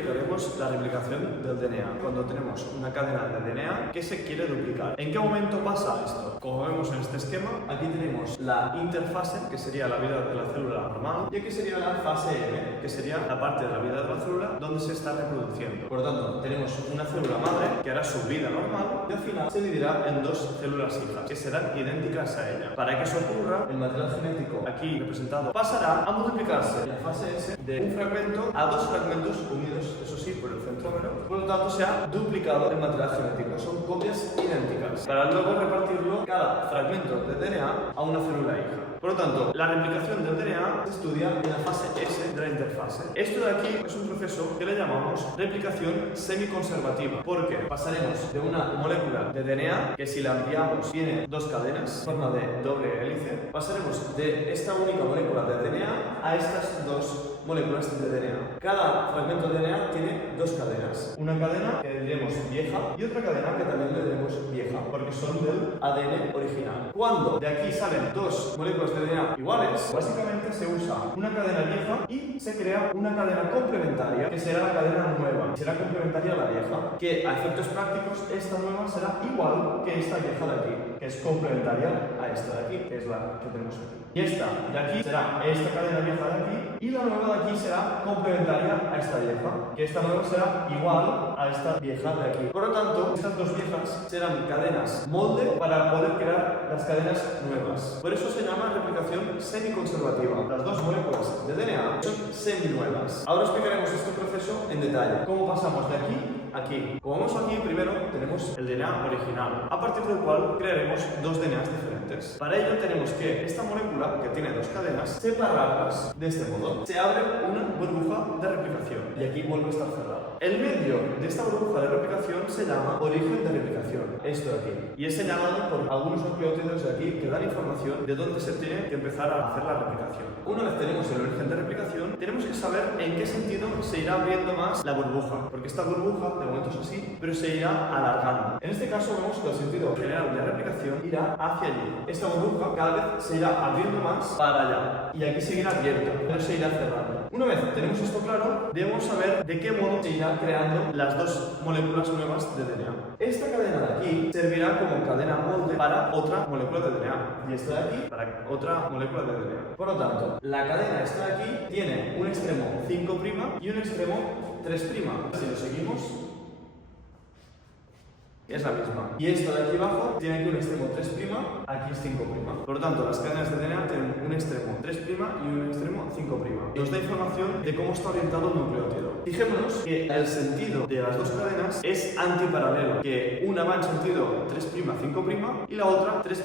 explicaremos la replicación del DNA. Cuando tenemos una cadena de DNA que se quiere duplicar. ¿En qué momento pasa esto? Como vemos en este esquema, aquí tenemos la interfase, que sería la vida de la célula normal, y aquí sería la fase M, que sería la parte de la vida de la célula donde se está reproduciendo. Por lo tanto, tenemos una célula madre que hará su vida normal y al final se dividirá en dos células hijas, que serán idénticas a ella. Para que eso ocurra, el material genético aquí representado pasará a multiplicarse en la fase S de un fragmento a dos fragmentos unidos, eso sí, por el centrómero. Por lo tanto, se ha duplicado el material genético. Son copias idénticas. Para luego repartirlo cada fragmento de DNA a una célula hija. Por lo tanto, la replicación del DNA se estudia en la fase S de la interfase. Esto de aquí es un proceso que le llamamos replicación semiconservativa, porque pasaremos de una molécula de DNA que si la ampliamos tiene dos cadenas en forma de doble hélice, pasaremos de esta única molécula de DNA a estas dos moléculas de DNA. Cada fragmento de DNA tiene dos cadenas. Una cadena que le diremos vieja y otra cadena que también le diremos vieja, porque son del ADN original. Cuando de aquí salen dos moléculas de DNA iguales, básicamente se usa una cadena vieja y se crea una cadena complementaria, que será la cadena nueva. Será complementaria a la vieja, que a efectos prácticos esta nueva será igual que esta vieja de aquí, que es complementaria a esta de aquí, que es la que tenemos aquí. Y esta de aquí será esta cadena vieja de aquí, y la nueva de aquí será complementaria a esta vieja, que esta nueva será igual a esta vieja de aquí. Por lo tanto, estas dos viejas serán cadenas molde para poder crear las cadenas nuevas. Por eso se llama replicación semiconservativa. Las dos moléculas de DNA son seminuevas. Ahora explicaremos este proceso en detalle. ¿Cómo pasamos de aquí a aquí? Como vemos aquí, primero tenemos el DNA original, a partir del cual crearemos dos DNAs diferentes. Para ello tenemos que esta molécula, que tiene dos cadenas, separarlas de este modo. Se abre una burbuja de replicación y aquí vuelve a estar cerrada. El medio de esta burbuja de replicación se llama origen de replicación, esto de aquí, y es señalado por algunos nucleótidos de aquí que dan información de dónde se tiene que empezar a hacer la replicación. Una vez tenemos el origen de replicación, tenemos que saber en qué sentido se irá abriendo más la burbuja, porque esta burbuja de momento es así, pero se irá alargando. En este caso vemos que el sentido general de replicación irá hacia allí. Esta burbuja cada vez se irá abriendo más para allá, y aquí seguirá abierta, pero se irá cerrando. Una vez tenemos esto claro, debemos saber de qué modo se irá creando las dos moléculas nuevas de DNA. Esta cadena de aquí servirá como cadena molde para otra molécula de DNA, y esta de aquí para otra molécula de DNA. Por lo tanto, la cadena esta de aquí tiene un extremo 5' y un extremo 3'. Si lo seguimos, es la misma. Y esta de aquí abajo tiene aquí un extremo 3', aquí es 5'. Por lo tanto, las cadenas de DNA tienen un extremo 3' y un extremo 5'. Nos da información de cómo está orientado el nucleótido. Fijémonos que el sentido de las dos cadenas es antiparalelo, que una va en sentido 3', 5' y la otra 3',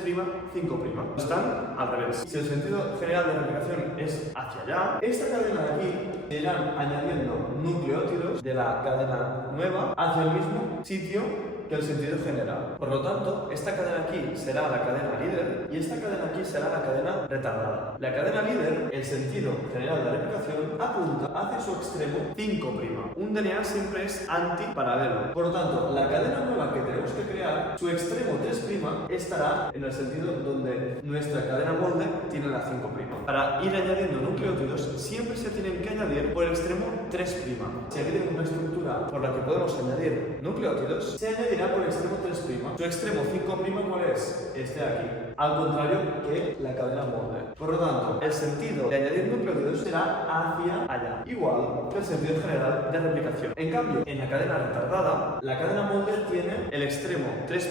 5'. Están al revés. Si el sentido general de replicación es hacia allá, esta cadena de aquí se irán añadiendo nucleótidos de la cadena nueva hacia el mismo sitio que el sentido general. Por lo tanto, esta cadena aquí será la cadena líder y esta cadena aquí será la cadena retardada. La cadena líder, el sentido general de replicación, apunta hacia su extremo 5'. Un DNA siempre es antiparalelo. Por lo tanto, la cadena nueva que tenemos que crear, su extremo 3' estará en el sentido donde nuestra cadena molde tiene la 5'. Para ir añadiendo nucleótidos, siempre se tienen que añadir por el extremo 3'. Si aquí tenemos una estructura por la que podemos añadir nucleótidos, se añadirá por el extremo 3'. Su extremo 5', ¿cuál es? Este de aquí. Al contrario que la cadena molde. Por lo tanto, el sentido de añadir nucleótidos será hacia allá, igual que el sentido general de replicación. En cambio, en la cadena retardada, la cadena molde tiene el extremo 3'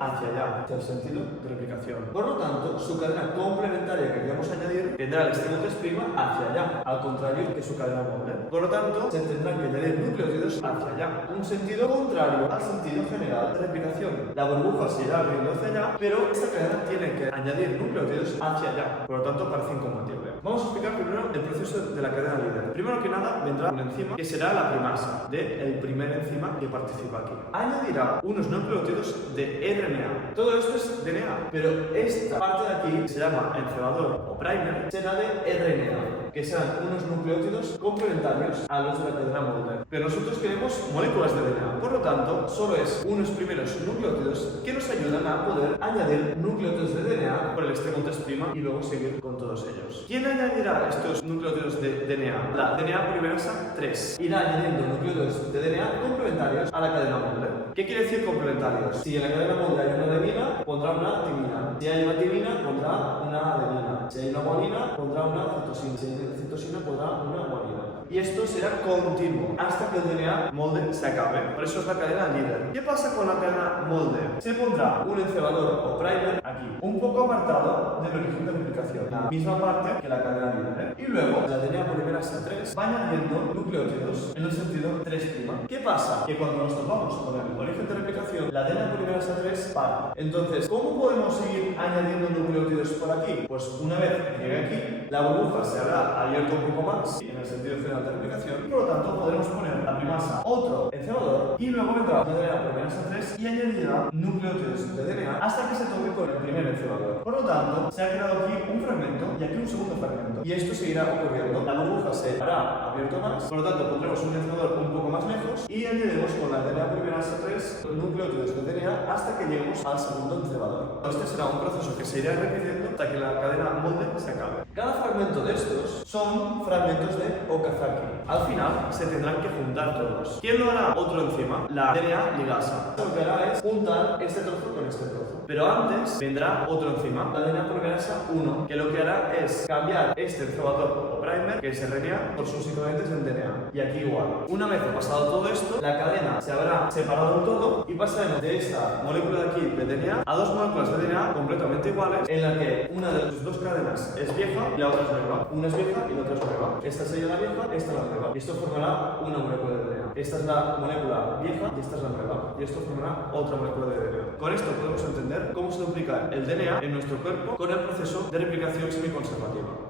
hacia allá, hacia el sentido de replicación. Por lo tanto, su cadena complementaria que queremos añadir tendrá el extremo 3' hacia allá, al contrario que su cadena molde. Por lo tanto, se tendrán que añadir nucleótidos hacia allá, un sentido contrario al sentido general de replicación. La burbuja se irá abriendo hacia allá, pero esta cadena tiene que añadir nucleótidos hacia allá, por lo tanto parece incompatible. Vamos a explicar primero el proceso de la cadena líder. Primero que nada vendrá una enzima que será la primasa del primer enzima que participa aquí. Añadirá unos nucleótidos de RNA. Todo esto es DNA, pero esta parte de aquí se llama encebador o primer, será de RNA. que sean unos nucleótidos complementarios a los de la cadena Molde. Pero nosotros queremos moléculas de DNA, por lo tanto, solo es unos primeros nucleótidos que nos ayudan a poder añadir nucleótidos de DNA por el extremo 3' y luego seguir con todos ellos. ¿Quién añadirá estos nucleótidos de DNA? La DNA polimerasa 3 irá añadiendo nucleótidos de DNA complementarios a la cadena Molde. ¿Qué quiere decir complementarios? Si en la cadena Molde hay una adenina, pondrá una timina. Si hay una timina, pondrá una adenina. Si hay una guanina, pondrá una citosina. Si hay una citosina, pondrá una guanina. Y esto será continuo hasta que el DNA Molde se acabe. Por eso es la cadena líder. ¿Qué pasa con la cadena Molde? Se pondrá un encebador o primer aquí, un poco apartado del origen de replicación, la misma parte que la cadena líder. Y luego la DNA polimerasa 3 va añadiendo nucleótidos en el sentido 3'. ¿Qué pasa? Que cuando nos topamos con el origen de replicación, la DNA polimerasa 3 para. Entonces, ¿cómo podemos seguir añadiendo nucleótidos por aquí? Pues una vez llegue aquí, la burbuja se habrá abierto un poco más en el sentido final de replicación y por lo tanto podremos poner la primasa otro encebador y luego vendrá la DNA polimerasa 3 y añadirá nucleótidos de DNA hasta que se toque con el primer encebador. Por lo tanto, se ha creado aquí un fragmento y aquí un segundo fragmento y esto seguirá ocurriendo. La burbuja se hará abierto más, por lo tanto pondremos un encebador un poco más lejos y añadiremos con la DNA polimerasa 3 nucleótidos de DNA hasta que lleguemos al segundo encebador. Este será un proceso que se irá repitiendo hasta que la cadena Molde se acabe. Cada fragmento de estos son fragmentos de Okazaki. Al final se tendrán que juntar todos. ¿Quién lo hará? Otro enzima, la DNA ligasa. Lo que hará es juntar este trozo con este trozo. Pero antes vendrá otro enzima, la DNA polimerasa 1, que lo que hará es cambiar este encebador o primer, que es RNA, por sus equivalentes en DNA. Y aquí igual. Una vez pasado todo esto, la cadena se habrá separado en todo y pasaremos de esta molécula de aquí de DNA a dos moléculas de DNA completamente iguales, en la que una de las dos cadenas es vieja y la otra es nueva. Una es vieja y la otra es nueva. Esta sería la vieja, esta es la nueva. Y esto formará una molécula de DNA. Esta es la molécula vieja y esta es la nueva. Y esto formará otra molécula de DNA. Con esto podemos entender cómo se duplica el DNA en nuestro cuerpo con el proceso de replicación semiconservativa.